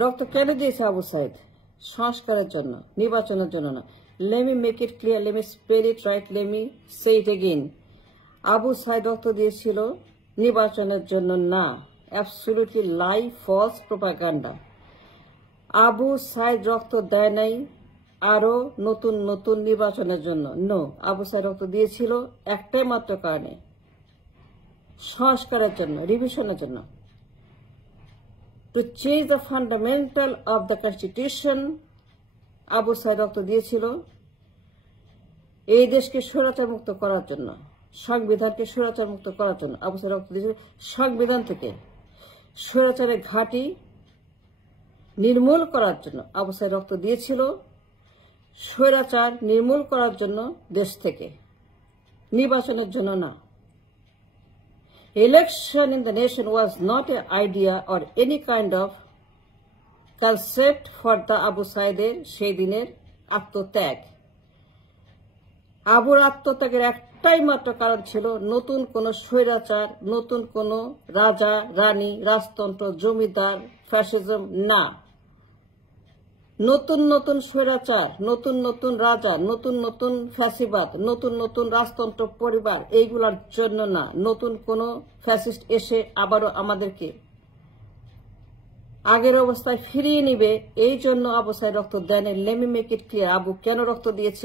রক্ত কেন দিয়েছে আবু সাইদ? সংস্কারের জন্য, নির্বাচনের জন্য না। Let me make it clear, let me spell it right, let me say it again. Abu Saeed রক্ত দিয়েছিল নির্বাচনের জন্য না। Absolutely lie, false propaganda. Abu Saeed রক্ত দেয় নাই আরো নতুন নতুন নির্বাচনের জন্য। নো, আবু সাইদ রক্ত দিয়েছিল একটাই মাত্র কারণে, সংস্কারের জন্য, রিভিশনের জন্য। To change the fundamental of the constitution, Abu Saeed রক্ত দিয়েছিল এই দেশকে স্বৈরাচার মুক্ত করার জন্য, সংবিধানকে স্বৈরাচার মুক্ত করার জন্য। আবু সাইদ রক্ত দিয়েছিল সংবিধান থেকে স্বৈরাচারের ঘাঁটি নির্মূল করার জন্য। আবু সাইদ রক্ত দিয়েছিল স্বৈরাচার নির্মূল করার জন্য দেশ থেকে, নির্বাচনের জন্য না। Election in the nation was not an idea or any kind of concept for the Abu Saider সেই দিনের আত্মত্যাগ। আবুর আত্মত্যাগের একটাই মাত্র কারণ ছিল নতুন কোন স্বৈরাচার, নতুন কোন রাজা রানী, রাজতন্ত্র, জমিদার, ফ্যাসিজম না। নতুন নতুন স্বৈরাচার, নতুন নতুন রাজা, নতুন নতুন ফ্যাসিবাদ, নতুন নতুন রাজতন্ত্র পরিবার, এইগুলার জন্য না। নতুন কোন ফ্যাসিস্ট এসে আবারও আমাদেরকে আগের অবস্থায় ফিরিয়ে নিবে, এই জন্য আবু সাইদ রক্ত দেন। Let me make it clear. Abu কেন রক্ত দিয়েছে?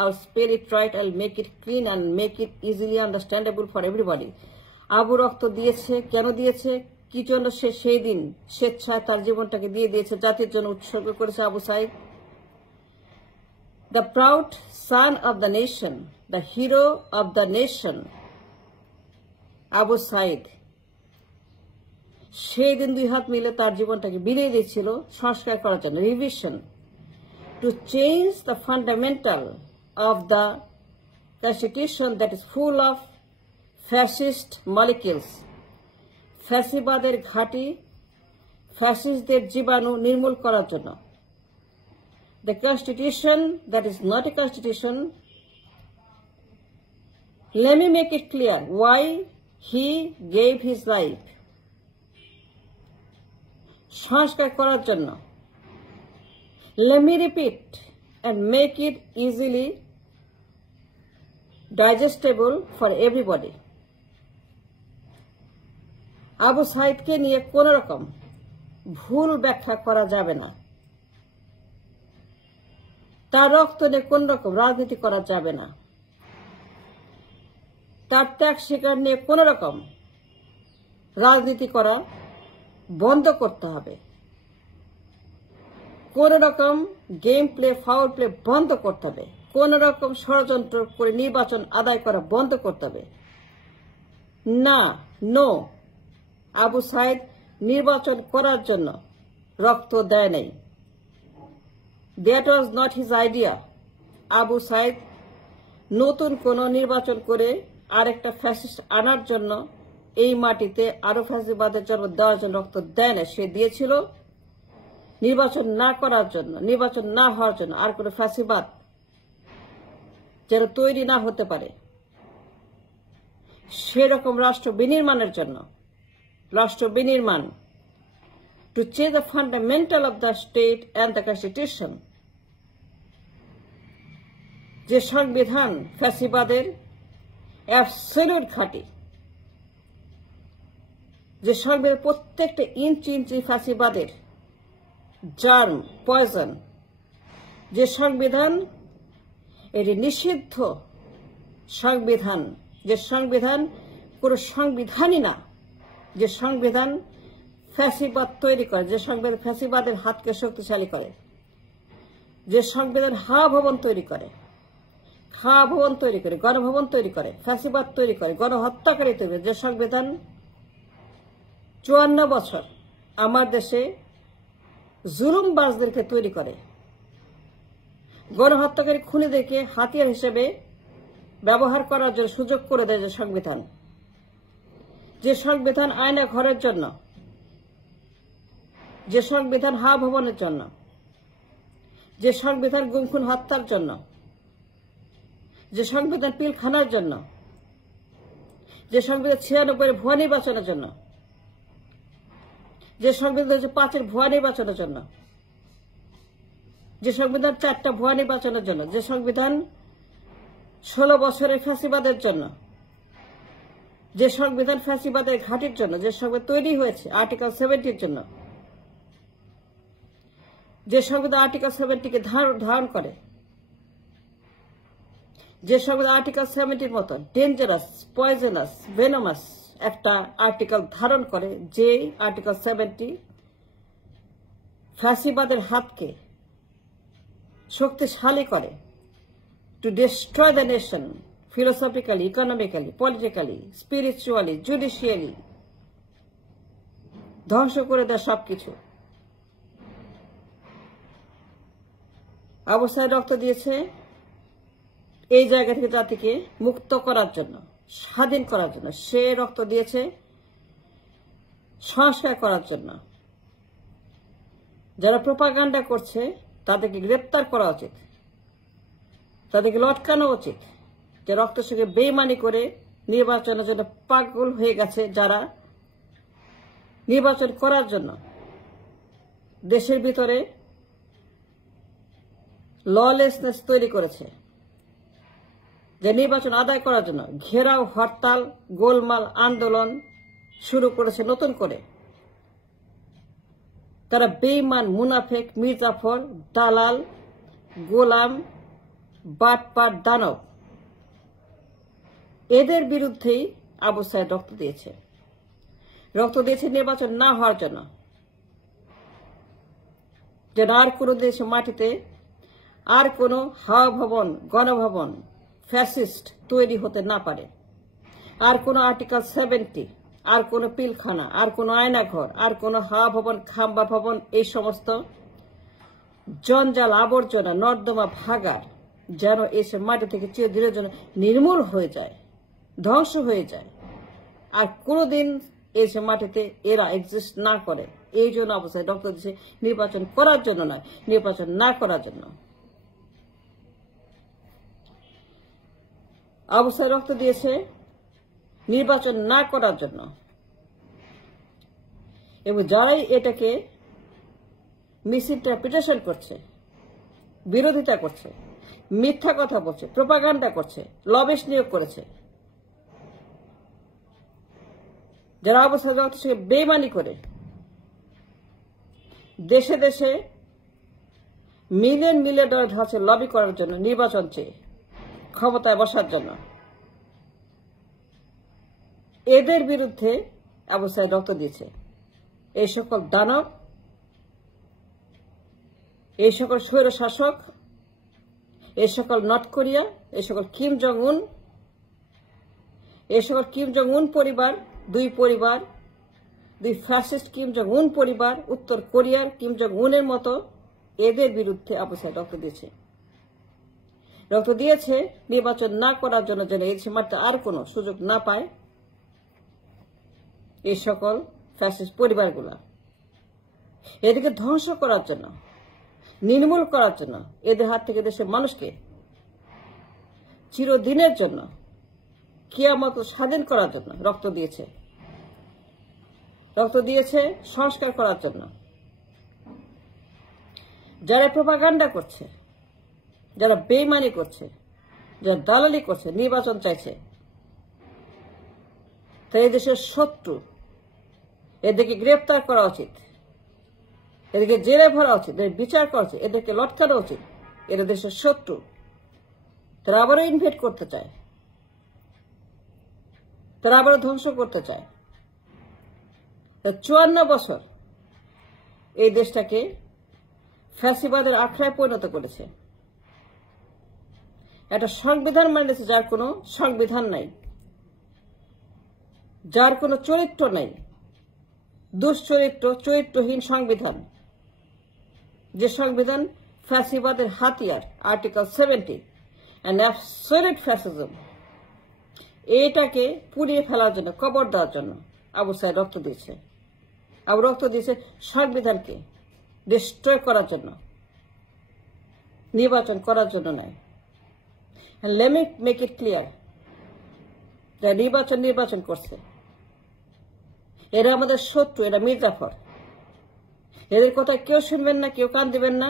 I'll spell it right, I'll make it clean and make it easily understandable for everybody. Abu রক্ত দিয়েছে, কেন দিয়েছে, কি জন্য সে সেই দিন স্বেচ্ছায় তার জীবনটাকে দিয়ে দিয়েছে, জাতির জন্য উৎসর্গ করেছে Abu Saeed. The proud son of the nation, the hero of the nation, Abu Saeed সেই দিন দুই হাত মিলে তার জীবনটাকে বিলিয়ে দিয়েছিল সংস্কার করার জন্য, revision, two change the fundamental of the constitution that is full of fascist molecules. ফ্যাসিবাদের ঘাঁটি, ফ্যাসিস্টদের জীবাণু নির্মূল করার জন্য। The constitution that is not a constitution. Let me make it clear why he gave his life. সংস্কার করার জন্য। Let me repeat and make it easily digestible for everybody. Abu সাইদকে নিয়ে কোন রকম ভুল ব্যাখ্যা করা যাবে না। তার রক্ত নিয়ে কোন রকম রাজনীতি করা যাবে না। তার ত্যাগ স্বীকার নিয়ে কোন রকম রাজনীতি করা বন্ধ করতে হবে। কোন রকম গেম প্লে, ফাউল প্লে বন্ধ করতে হবে। কোন রকম ষড়যন্ত্র করে নির্বাচন আদায় করা বন্ধ করতে হবে। না, নো, আবু সাইদ নির্বাচন করার জন্য রক্ত দেয় নাই। That was not his idea. Abu Sayed নতুন কোন নির্বাচন করে আরেকটা ফ্যাসিস্ট আনার জন্য, এই মাটিতে আরো ফ্যাসিবাদের জন্ম দেওয়ার জন্য রক্ত দেয় না। সে দিয়েছিল নির্বাচন না করার জন্য, নির্বাচন না হওয়ার জন্য, আর কোন ফ্যাসিবাদ যেন তৈরি না হতে পারে সেরকম রাষ্ট্র বিনির্মাণের জন্য। রাষ্ট্র বিনির্মাণ, to change the fundamental of the state and the constitution. যে সংবিধান ফ্যাসিবাদের অ্যাবসলিউট ঘাঁটি, যে সংবিধান প্রত্যেকটা ইঞ্চি ইঞ্চি ফ্যাসিবাদের জার্ম, পয়জন, যে সংবিধান এটি নিষিদ্ধ সংবিধান, যে সংবিধান পুরো সংবিধানই না, যে সংবিধান ফ্যাসিবাদ তৈরি করে, যে সংবিধান ফ্যাসিবাদের হাতকে শক্তিশালী করে, যে সংবিধান হাওয়া ভবন তৈরি করে, খাওয়া ভবন তৈরি করে, গণভবন তৈরি করে, ফ্যাসিবাদ তৈরি করে, গণহত্যাকারী তৈরি করে, যে সংবিধান 54 বছর আমার দেশে জুলুমবাজদেরকে তৈরি করে, গণহত্যাকারী খুনিদেরকে হাতিয়ার হিসেবে ব্যবহার করার জন্য সুযোগ করে দেয়, যে সংবিধান, যে সংবিধান আয়না ঘরের জন্য, যে সংবিধান হাওয়া ভবনের জন্য, যে সংবিধান গুমখুন হত্যার জন্য, যে সংবিধান পিলখানার জন্য, যে সংবিধান 96 ভুয়া নির্বাচনের জন্য, যে সংবিধান হচ্ছে 5 ভুয়া নির্বাচনের জন্য, যে সংবিধান 4টা ভুয়া নির্বাচনের জন্য, যে সংবিধান 16 বছরের ফ্যাসিবাদের জন্য, যে সংবিধান ফ্যাসিবাদের ঘাঁটির জন্য, যে সংবিধান তৈরি হয়েছে আর্টিকেল 70-র জন্য, যে সংবিধান আর্টিকেল 70-কে ধারণ করে, যে সংবিধান আর্টিকেল 70-র মতো ডেঞ্জারাস, পয়জনাস, ভেনোমাস একটা আর্টিকেল ধারণ করে, যে আর্টিকেল 70 ফ্যাসিবাদের হাতকে শক্তিশালী করে, to destroy the nation philosophically, economically, politically, spiritually, judicially, ধ্বংস করে দেয় সবকিছু। অবস্থায় রক্ত দিয়েছে এই জায়গা থেকে জাতিকে মুক্ত করার জন্য, স্বাধীন করার জন্য। সে রক্ত দিয়েছে সংস্কার করার জন্য। যারা প্রোপাগান্ডা করছে তাদেরকে গ্রেপ্তার করা উচিত, তাদেরকে লটকানো উচিত। যে রক্তের সঙ্গে বেইমানি করে নির্বাচনের জন্য পাগল হয়ে গেছে, যারা নির্বাচন করার জন্য দেশের ভিতরে ললেসনেস তৈরি করেছে, যে নির্বাচন আদায় করার জন্য ঘেরাও, হরতাল, গোলমাল, আন্দোলন শুরু করেছে নতুন করে। তারা বেইমান, মুনাফেক, মির্জাফর, দালাল, গোলাম, বাটপাট, দানব, এদের বিরুদ্ধেই আবু সাইদ রক্ত দিয়েছে। রক্ত দিয়েছে নির্বাচন না হওয়ার জন্য, যেন আর কোনো দেশের মাটিতে আর কোনো হাওয়া ভবন, গণভবন, ফ্যাসিস্ট তৈরি হতে না পারে। আর কোনো আর্টিকেল 70, আর কোনো পিলখানা, আর কোনো আয়নাঘর, আর কোনো হাওয়া ভবন, খাম্বা ভবন, এই সমস্ত জঞ্জাল, আবর্জনা, নর্দমা, ভাগার যেন এসে মাটি থেকে চিরদিনের জন্য নির্মূল হয়ে যায়, ধ্বংস হয়ে যায়, আর কোনোদিন এসে মাটিতে এরা এক্সিস্ট না করে। এই জন্য অবস্থায় রক্ত দিচ্ছে, নির্বাচন করার জন্য নয়, নির্বাচন না করার জন্য। অবস্থায় রক্ত দিয়েছে নির্বাচন না করার জন্য। এবং যারাই এটাকে মিসইন্টারপ্রিটেশন করছে, বিরোধিতা করছে, মিথ্যা কথা বলছে, প্রোপাগান্ডা করছে, লবিস্ট নিয়োগ করেছে, যারা অবস্থায় রক্তের সঙ্গে বেইমানি করে দেশে দেশে মিলিয়ন মিলিয়ন ডলার ঢালছে লবি করার জন্য, নির্বাচন চেয়ে ক্ষমতায় বসার জন্য, এদের বিরুদ্ধে অবস্থায় রক্ত দিয়েছে এই সকল দানব, এই সকল স্বৈর শাসক, এই সকল নর্থ কোরিয়া, এই সকল কিম জং উন, এই সকল কিম জং উন পরিবার, দুই ফ্যাসিস্ট কিম জং উন পরিবার, উত্তর কোরিয়ার কিম জং উনের মতো, এদের বিরুদ্ধে অবস্থায় রক্ত দিয়েছে। রক্ত দিয়েছে নির্বাচন না করার জন্য, যেন এই সীমাতে আর কোনো সুযোগ না পায় এই সকল ফ্যাসিস্ট পরিবারগুলা। এদেরকে ধ্বংস করার জন্য, নির্মূল করার জন্য, এদের হাত থেকে দেশের মানুষকে চিরদিনের জন্য কিয়ামত স্বাধীন করার জন্য রক্ত দিয়েছে। রক্ত দিয়েছে সংস্কার করার জন্য। যারা প্রোপাগান্ডা করছে, যারা বেইমানি করছে, যারা দালালি করছে, নির্বাচন চাইছে, তাই দেশের শত্রু, এদেরকে গ্রেপ্তার করা উচিত, এদেরকে জেলে ভরা উচিত, এদের বিচার করা উচিত, এদেরকে লটকানো উচিত। এরা দেশের শত্রু, তারা আবারও ইনভেট করতে চায়, তারা আবারও ধ্বংস করতে চায়। 54 বছর এই দেশটাকে ফ্যাসিবাদের আখড়ায় পরিণত করেছে। একটা সংবিধান মানেছে যার কোনো সংবিধান নাই, যার কোনো চরিত্র নেই, দুশ্চরিত্র, চরিত্রহীন সংবিধান, যে সংবিধান ফ্যাসিবাদের হাতিয়ার, আর্টিকেল 70 অ্যান্ড অ্যাবসলিউট ফ্যাসিজম, এটাকে পুড়িয়ে ফেলার জন্য, কবর দেওয়ার জন্য আবু সাইদ রক্ত দিয়েছে। আবার রক্ত দিয়েছে সংবিধানকে ডিস্ট্রয় করার জন্য, নির্বাচন করার জন্য নয়। Let me make it clear, যারা নির্বাচন করছে এরা আমাদের শত্রু, এরা মির্জাফর, এদের কথা কেউ শুনবেন না, কেউ কান দেবেন না,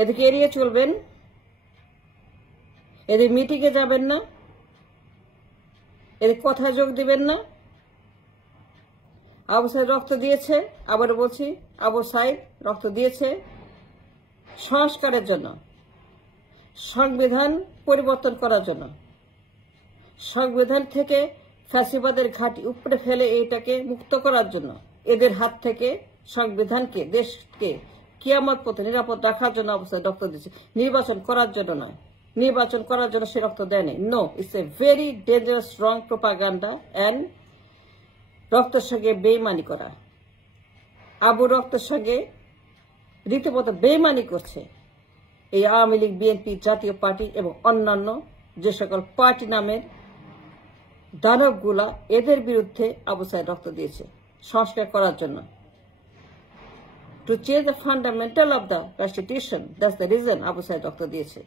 এদেরকে এড়িয়ে চলবেন, এদের মিটিংয়ে যাবেন না, এদের কথা যোগ দিবেন না। আবু সাইদ রক্ত দিয়েছে, আবার বলছি, আবু সাইদ রক্ত দিয়েছে সংস্কারের জন্য, সংবিধান পরিবর্তন করার জন্য, সংবিধান থেকে ফ্যাসিবাদের ঘাঁটি উপড়ে ফেলে এইটাকে মুক্ত করার জন্য, এদের হাত থেকে সংবিধানকে, দেশকে কিয়ামত পর্যন্ত নিরাপদ রাখার জন্য আবু সাইদ রক্ত দিয়েছে, নির্বাচন করার জন্য নয়। নির্বাচন করার জন্য সে রক্ত দেয়নি। No, it's a very dangerous wrong propaganda and রক্তের সঙ্গে বেইমানি করা। আবু রক্তের সঙ্গে রীতিমতো বেইমানি করছে এই আওয়ামী লীগ, বিএনপি, জাতীয় পার্টি এবং অন্যান্য যে সকল পার্টি নামের দানবগুলা, এদের বিরুদ্ধে আবু সাইদ রক্ত দিয়েছে সংস্কার করার জন্য। To change the fundamental of the constitution, that's the reason Abu Saeed রক্ত দিয়েছে।